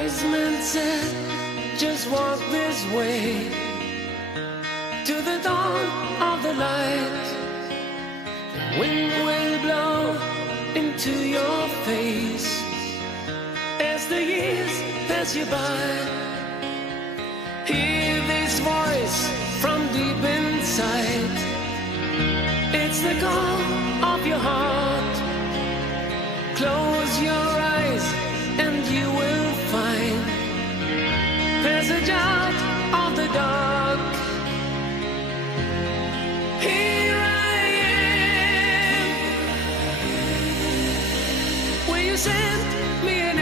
wise man said, just walk this way to the dawn of the light. The wind will blow into your face as the years pass you by. Hear this voice from deep inside. It's the call of your heart. Close your eyes and you will find passage out of the dark. Here I am. Will you send me an